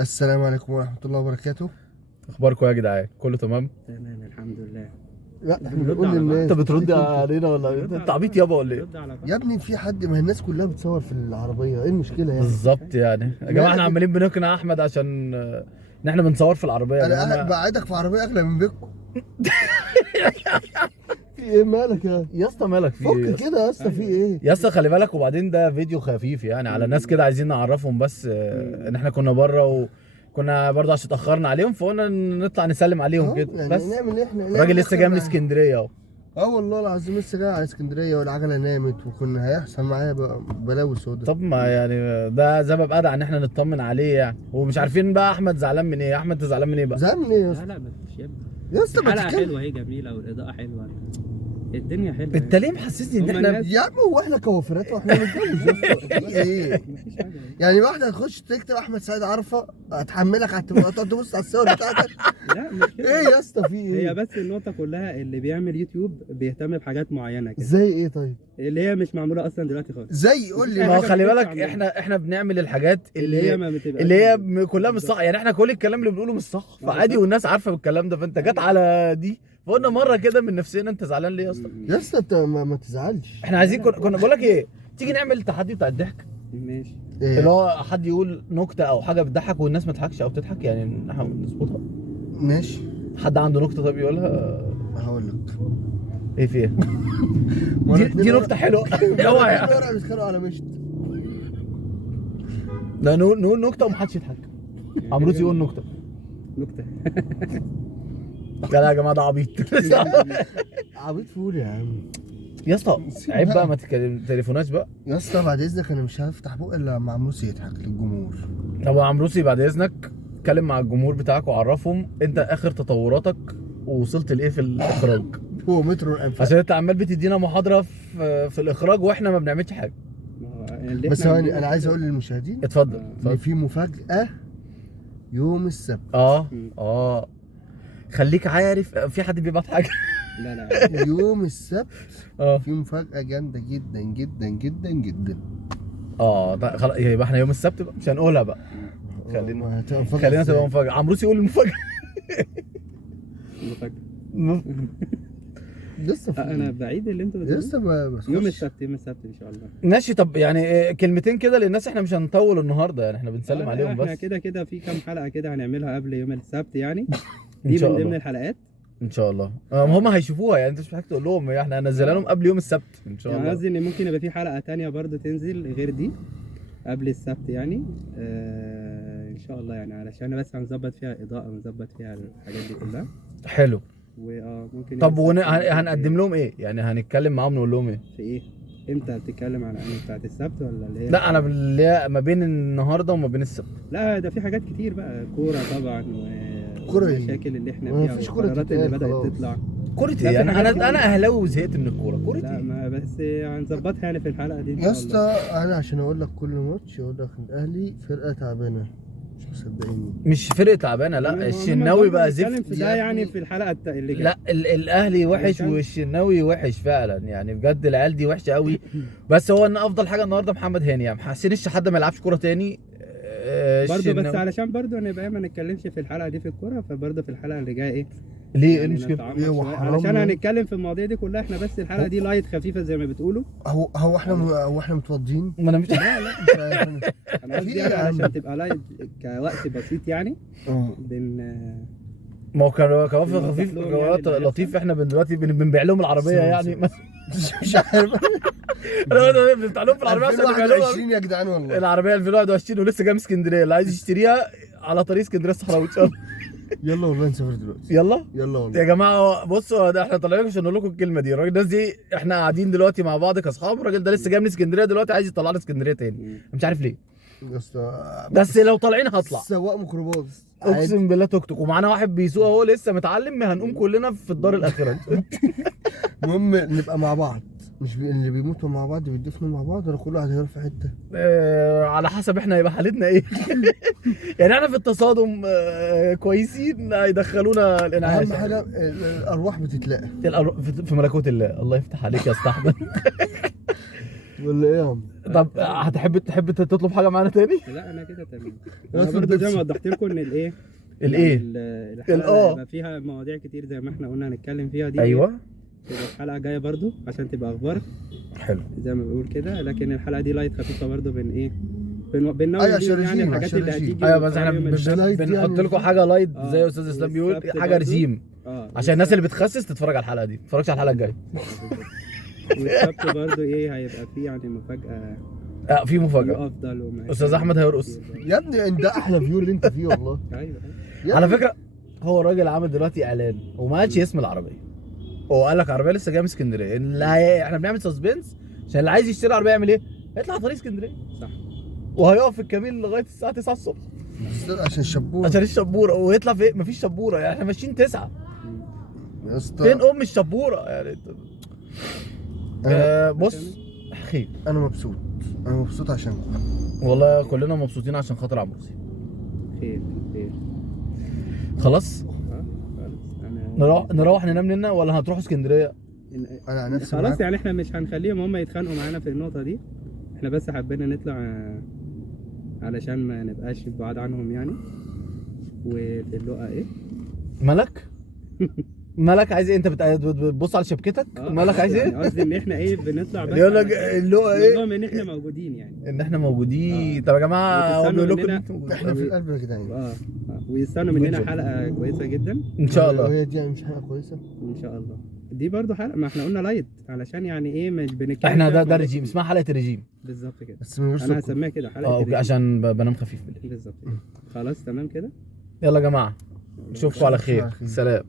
السلام عليكم ورحمة الله وبركاته. اخباركم يا جدعان؟ كله تمام؟ تمام الحمد لله. لا احنا بنرد بنقول على بعض. للناس انت بترد مش ليك علينا ولا انت عبيط يابا ولا ايه؟ رد على بعض. يا ابني في حد، ما الناس كلها بتصور في العربية، ايه المشكلة يعني؟ بالظبط يعني يا جماعه احنا عمالين بنقنع احمد عشان ان احنا بنصور في العربيه يا انا قاعد جماعه. بقعدك في عربية اغلى من بيتكم. في ايه مالك يا اسطى مالك في فك ايه؟ كده يا اسطى، في ايه؟ يا اسطى خلي بالك، وبعدين ده فيديو خفيف يعني على ناس كده عايزين نعرفهم بس ان احنا كنا بره، وكنا برضه عشان اتاخرنا عليهم فقلنا نطلع نسلم عليهم كده يعني بس. نعمل ايه احنا؟ الراجل لسه جاي من اسكندريه اهو. والله العظيم لسه جاي على اسكندرية والعجلة نامت، وكنا هيحصل معايا بلاوي سودا. طب ما يعني ده سبب ادعى ان احنا نطمن عليه يعني، ومش عارفين بقى احمد زعلان من ايه. احمد انت زعلان من ايه بقى؟ زعل من ايه يا لا اسطى؟ لا مفيش يا ابني. يا اسطى ما الحلقة تتكلم. حلوة، هي جميلة والإضاءة حلوة، الدنيا حلوة. انت ليه محسسني ان هما احنا الناس- يا عم هو احنا كوافرات واحنا بنتجوز يا اسطى؟ في ايه؟ مفيش حاجة. يعني واحدة هتخش تكتب احمد سعيد عرفة هتحملك على تقعد تبص على الصور بتاعتك. لا مش كده. ايه يا اسطى في ايه؟ هي بس النقطة كلها اللي بيعمل يوتيوب بيهتم بحاجات معينة كده، زي ايه طيب؟ اللي هي مش معمولة أصلا دلوقتي خالص. زي قول لي. ما هو حاجة خلي بتطلع بالك منها. احنا بنعمل الحاجات اللي هي ما بتبقاش اللي هي موجودة. كلها مش صح يعني. احنا كل الكلام اللي بنقوله مش صح فعادي، بالظبط. والناس عارفه بالكلام ده، فانت جت على دي فقلنا مره كده من نفسنا انت زعلان ليه يا اسطى؟ يا اسطى انت ما تزعلش. احنا عايزين كنا بقول لك ايه، تيجي نعمل تحدي بتاع الضحك، ماشي. اللي ايه هو حد يقول نكته او حاجه بتضحك والناس ما تضحكش او تضحك، يعني نحاول نظبطها. ماشي حد عنده نكته طب يقولها. هقول لك. ايه في ايه؟ دي نكته حلوه اوعى يا عم. ورقة بيتخانقوا على مشت. لا نقول نكته ومحدش يضحك. عمروسي يقول نكته. نكتة. لا يا جماعه ده عبيط. عبيط فول يا عم. يا اسطى عيب بقى ما تتكلم تليفونات بقى. يا اسطى بعد اذنك انا مش هفتح بقى الا لما عموسي يضحك للجمهور. طب يا عمروسي بعد اذنك اتكلم مع الجمهور بتاعك وعرفهم انت اخر تطوراتك ووصلت لايه في الاخراج، هو مترو الانفاق. عشان انت عمال بتدينا محاضره في الاخراج واحنا ما بنعملش حاجه. ما هو اللي بس إحنا ثواني عاملينه انا عايز كده. اقول للمشاهدين اتفضل ان اتفضل. في مفاجأة يوم السبت. اه خليك عارف في حد بيبعت حاجه. لا لا. يوم السبت اه في مفاجأة جامدة جدا جدا جدا جدا. ده خلاص يبقى احنا يوم السبت بقى مش هنقولها بقى. ما هتبقى مفاجأة خلينا إزاي؟ تبقى مفاجاه. عمروسي يقول المفاجاه. مفاجأة. لسه في انا بعيد اللي انتوا بتقولوه. لسه بخش. يوم السبت ان شاء الله. ماشي طب يعني كلمتين كده للناس، احنا مش هنطول النهارده يعني، احنا بنسلم عليهم احنا بس. كده في كام حلقه كده هنعملها قبل يوم السبت يعني. ان دي شاء من ضمن الله الحلقات. ان شاء الله هم هيشوفوها يعني، انت مش محتاج تقول لهم، احنا هننزلها لهم قبل يوم السبت ان شاء يعني الله. قصدي ان ممكن يبقى في حلقه تانية برضو تنزل غير دي قبل السبت يعني. ان شاء الله يعني، علشان بس هنظبط فيها اضاءه ونظبط فيها الحاجات دي كلها. حلو. ممكن طب يوم السبت هنقدم لهم ايه يعني؟ هنتكلم معاهم نقول لهم ايه؟ في ايه؟ امتى بتتكلم على انهي بتاعت السبت ولا اللي هي؟ لا انا اللي هي ما بين النهارده وما بين السبت. لا ده في حاجات كتير بقى، كوره طبعا كورة إيه؟ والمشاكل اللي احنا ما فيها فيش كورة والقرارات اللي تتقال بدات خلاص. تطلع. كورة لا، ايه؟ في حاجات انا كتير. اهلاوي وزهقت من الكوره. كورة لا ايه؟ ما بس هنظبطها يعني في الحلقه دي ان يا شاء اسطى الله. انا عشان اقول لك كل ماتش يقول لك الاهلي فرقة تعبانة، مش مصدقيني. مش فرقه تعبانه، تمام، لا هو الشناوي برضه بقى بنتكلم زفت. في ده يعني في الحلقه اللي جايه. لا الاهلي وحش علشان- والشناوي وحش فعلا يعني، بجد العيال دي وحشه قوي. بس هو ان افضل حاجه النهارده محمد هاني يعني، حسين الشحات ما يلعبش كوره تاني. برضه بس الشناوي- علشان برضه نبقى ما نتكلمش في الحلقه دي في الكوره، فبرضه في الحلقه اللي جايه ايه ليه ايه يعني المشكله؟ نتعمق إيه شوية. وحرام علشان يعني؟ هنتكلم في المواضيع دي كلها احنا، بس الحلقه دي لايت خفيفه زي ما بتقولوا. هو احنا متوضين. ما انا مش انا قصدي في إيه يعني يا عم؟ علشان تبقى لايت كوقت بسيط يعني. اه ما هو كان كوافي بنوضح خفيف لهم يعني اللي لطيف، هيحصل. احنا دلوقتي بنبيع لهم العربيه يعني. مش عارف. بنفتح لهم في العربيه عشان نبيع لهم 2021 يا جدعان والله. العربيه 2021 ولسه جاي من اسكندريه، اللي عايز يشتريها على طريق اسكندريه الصحراوي ان شاء الله. يلا والله نسافر دلوقتي. يلا يلا يا والله. جماعه بصوا، ده احنا طالعين عشان نقول لكم الكلمه دي. الراجل الناس دي احنا قاعدين دلوقتي مع بعض كاصحاب، الراجل ده لسه جاي من اسكندريه دلوقتي عايز يطلعنا اسكندريه تاني، مش عارف ليه. يا اسطى بس لو طالعين هطلع سواق ميكروباص عادي. اقسم بالله توك توك، ومعانا واحد بيسوق اهو لسه متعلم، هنقوم كلنا في الدار الاخيره. المهم نبقى مع بعض، مش اللي بيموتوا مع بعض بيدفنوا مع بعض ولا كل واحد هيروح في حته. على حسب احنا هيبقى حالتنا ايه. يعني احنا في التصادم كويسين هيدخلونا الانعاش. اهم حاجه الارواح بتتلاقى. في ملكوت الله. الله يفتح عليك يا استاذ احمد. ولا ايه يا عم؟ طب تحب تطلب حاجه معانا تاني؟ لا انا كده تمام. بس انا برضه زي البيبسي. ما وضحت لكم ان الايه الايه؟ الحلقه هيبقى فيها مواضيع كتير زي ما احنا قلنا هنتكلم فيها دي. ايوه تبقى الحلقه جايه برضه عشان تبقى اخبار حلو. زي ما بنقول كده، لكن الحلقه دي لايت خفيفه برضه بننوع أيوة، عشان يعني رجيم، الحاجات عشان اللي رجيم. هتيجي ايوه بس احنا يوم السبت. لايت دي بنحط يعني. لكم حاجه لايت آه، زي استاذ اسلام بيقول، والسبت حاجه برضه. رجيم عشان الناس اللي بتخسس تتفرج على الحلقه دي، ما تتفرجش على الحلقه الجايه. والسبت برضه ايه هيبقى فيه يعني مفاجاه في مفاجاه. افضل وما أستاذ أحمد هيرقص. يا ابني انت احلى فيو اللي انت فيه والله. ايوه يا على ابني. فكره هو الراجل عامل دلوقتي اعلان وما قالش اسم العربيه، هو قال لك عربيه لسه جايه من اسكندريه، احنا بنعمل سسبنس عشان اللي عايز يشتري عربيه يعمل ايه؟ يطلع طريق اسكندريه صح. وهيقف في الكمين لغايه الساعه 9 الصبح عشان شبوه عشان الشبوره، ويطلع في مفيش شبوره، يعني احنا ماشيين 9 يا اسطى. فين الشبوره يعني بص خير. انا مبسوط، انا مبسوط عشان والله كلنا مبسوطين عشان خاطر عمروسي. خير خير. خلاص خلاص انا نروح ننام لنا ولا هتروحوا اسكندريه؟ انا عن نفسي خلاص معاك. يعني احنا مش هنخليهم هم يتخانقوا معانا في النقطة دي، احنا بس حبينا نطلع علشان ما نبقاش بعاد عنهم يعني. وفي اللقا ايه؟ ملك مالك عايز ايه؟ انت بتبص على شبكتك؟ مالك عايز يعني ايه؟ قصدي ان احنا ايه بنطلع بس يقول لك علشان اللي هو ايه؟ نقول لهم ان احنا موجودين يعني. ان احنا موجودين. طب يا جماعه هو وتستنوا بيقول لكم مننا- إن انتوا موجودين. احنا في القلب يا جدعان. ويستنوا مننا حلقة كويسة جدا ان شاء الله. هي دي يعني مش حاجه كويسه. ان شاء الله. دي برضو حلقة، ما احنا قلنا لايت علشان يعني ايه مش بنتكلم احنا فيها ده في رجيم، اسمها حلقه الرجيم. بالظبط كده. بس من غير انا سكر. هسميها كده حلقة اوكي الرجيم. عشان بنام خفيف بالليل. بالظبط كده. خلاص تمام كده. يلا يا جماعه نشوفكم على خير، سلام.